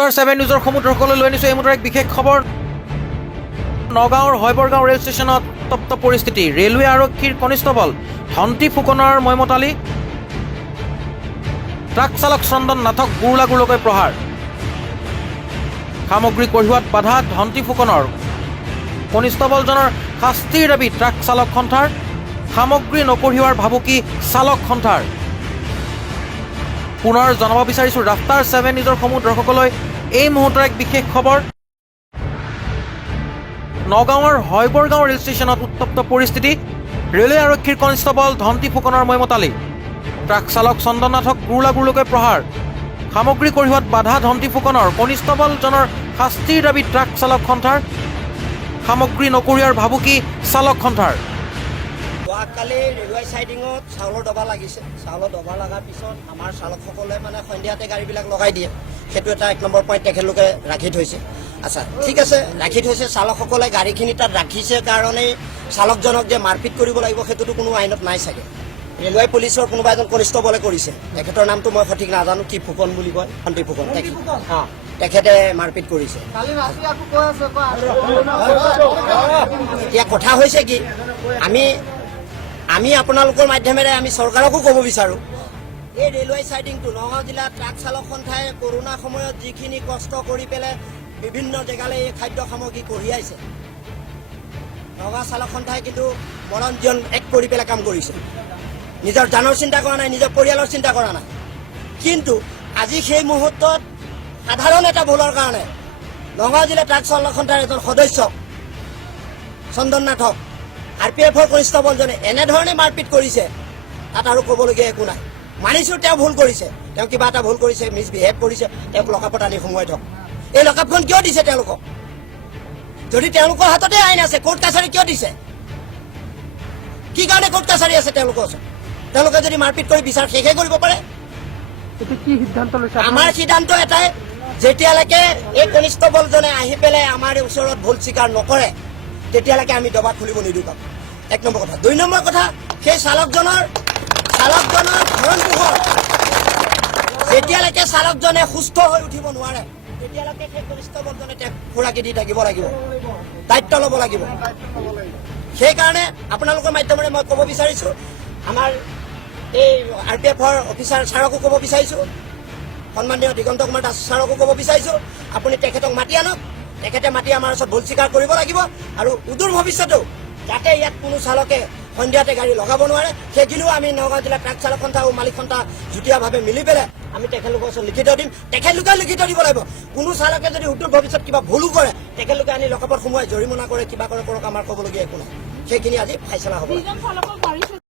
ৰাফতাৰ 7 নিউজৰ সমুদ্ৰসকললৈ লৈ আনিছোঁ এই মুহূৰ্তৰ এক বিশেষ খবৰ। নগাঁৱৰ হৈবৰগাঁও ৰেল ষ্টেচনত উত্তপ্ত পৰিস্থিতি। ৰেলৱে আৰক্ষীৰ কনিষ্টবল ধন্তি ফুকনৰ মৈমতালি। ট্ৰাক চালক চন্দন নাথক গুৰুলাগুৰুকৈ প্ৰহাৰ। সামগ্ৰী কঢ়িওৱাত বাধা ধন্তি ফুকনৰ। কনিষ্টবলজনৰ শাস্তিৰ দাবী ট্ৰাক চালক সন্থাৰ। সামগ্ৰী নকঢ়িওৱাৰ ভাবুকি চালক সন্থাৰ। পুনৰ জনাব বিচাৰিছোঁ ৰাফতাৰ 7 নিউজৰ সমূহ দৰ্শকলৈ এই মুহূৰ্তৰ এক বিশেষ খবৰ। নগাঁৱৰ হৈবৰগাঁও ৰেল ষ্টেচনত উত্তপ্ত পৰিস্থিতি। ৰেলৱে আৰক্ষীৰ কনিষ্টবল ধন্তি ফুকনৰ মৈমতালি। ট্ৰাক চালক চন্দন নাথক গুৰুলাগুৰুকৈ প্ৰহাৰ। সামগ্ৰী কঢ়িওৱাত বাধা ধন্তি ফুকনৰ। কনিষ্টবলজনৰ শাস্তিৰ দাবী ট্ৰাক চালক সন্থাৰ। সামগ্ৰী নকঢ়িওৱাৰ ভাবুকি চালক সন্থাৰ। যোৱাকালি ৰেলৱে চাইডিঙত চাউলৰ ডবা লাগিছে। চাউলৰ ডবা লগাৰ পিছত আমাৰ চালকসকলে মানে সন্ধিয়াতে গাড়ীবিলাক লগাই দিয়ে। সেইটো এটা 1 নম্বৰ পইণ্ট তেখেতলোকে ৰাখি থৈছে। আচ্ছা ঠিক আছে, ৰাখি থৈছে। চালকসকলে গাড়ীখিনি তাত ৰাখিছে কাৰণেই চালকজনক যে মাৰপিট কৰিব লাগিব সেইটোতো কোনো আইনত নাই চাগে। ৰেলৱে পুলিচৰ কোনোবা এজন কনিষ্টবলে কৰিছে। তেখেতৰ নামটো মই সঠিক নাজানো, কি ফুকন বুলি কয়, ধন্তি ফুকন। তেখেতে মাৰপিট কৰিছে। এতিয়া কথা হৈছে কি, আমি আপোনালোকৰ মাধ্যমেৰে আমি চৰকাৰকো ক'ব বিচাৰোঁ, এই ৰেলৱে চাইডিংটো নগাঁও জিলা ট্ৰাক চালক সন্থাই কৰোণাৰ সময়ত যিখিনি কষ্ট কৰি পেলাই বিভিন্ন জেগালৈ এই খাদ্য সামগ্ৰী কঢ়িয়াইছে, নগাঁও চালক সন্থাই কিন্তু মৰণ জীয়ন এক কৰি পেলাই কাম কৰিছে। নিজৰ জানৰ চিন্তা কৰা নাই, নিজৰ পৰিয়ালৰ চিন্তা কৰা নাই। কিন্তু আজি সেই মুহূৰ্তত সাধাৰণ এটা ভুলৰ কাৰণে নগাঁও জিলা ট্ৰাক চালক সন্থাৰ এজন সদস্য চন্দন নাথক RPFৰ কনিষ্টবলজনে এনেধৰণে মাৰপিট কৰিছে, তাত আৰু ক'বলগীয়া একো নাই। মানিছোঁ তেওঁ ভুল কৰিছে, তেওঁ কিবা এটা ভুল কৰিছে, মিছবিহেভ কৰিছে, তেওঁক লকআপত আনি সোমোৱাই থওক। এই লকআপখন কিয় দিছে তেওঁলোকক? যদি তেওঁলোকৰ হাততে আইন আছে, কোৰ্ট কাছাৰী কিয় দিছে? কি কাৰণে কোৰ্ট কাছাৰী আছে তেওঁলোকৰ ওচৰত? তেওঁলোকে যদি মাৰপিট কৰি বিচাৰ শেষে কৰিব পাৰে। আমাৰ সিদ্ধান্ত এটাই, যেতিয়ালৈকে এই কনিষ্টবলজনে আহি পেলাই আমাৰ ওচৰত ভুল স্বীকাৰ নকৰে তেতিয়ালৈকে আমি ডবা খুলিব নিদিওঁ। 1 নম্বৰ কথা। 2 নম্বৰ কথা, সেই চালকজনৰ ভৰণ পোহৰ যেতিয়ালৈকে চালকজনে সুস্থ হৈ উঠিব নোৱাৰে তেতিয়ালৈকে সেই কনিষ্টবলজনে তেওঁক খোৰাকি দি থাকিব লাগিব, দায়িত্ব ল'ব লাগিব। সেইকাৰণে আপোনালোকৰ মাধ্যমেৰে মই ক'ব বিচাৰিছোঁ, আমাৰ এই RPFৰ অফিচাৰ ছাৰকো ক'ব বিচাৰিছোঁ, সন্মানীয় দিগন্ত কুমাৰ দাস ছাৰকো ক'ব বিচাৰিছোঁ, আপুনি তেখেতক মাতি আনক। তেখেতে মাতি আমাৰ ওচৰত ভুল স্বীকাৰ কৰিব লাগিব আৰু উদূৰ ভৱিষ্যতেও যাতে ইয়াত কোনো চালকে সন্ধিয়াতে গাড়ী লগাব নোৱাৰে সেইখিনিও আমি নগাঁও জিলা ট্ৰাক চালক সন্থা আৰু মালিক সন্থা যুটীয়াভাৱে মিলি পেলাই আমি তেখেতলোকৰ ওচৰত লিখিত দিম। তেখেতলোকে লিখিত দিব লাগিব। কোনো চালকে যদি উত্তৰ ভৱিষ্যত কিবা ভুলো কৰে তেখেতলোকে আনি লকআপত সোমোৱাই জৰিমনা কৰে, কিবা কৰে, কৰক, আমাৰ ক'বলগীয়া একো নাই। সেইখিনি আজি ফাইচলা হ'ব।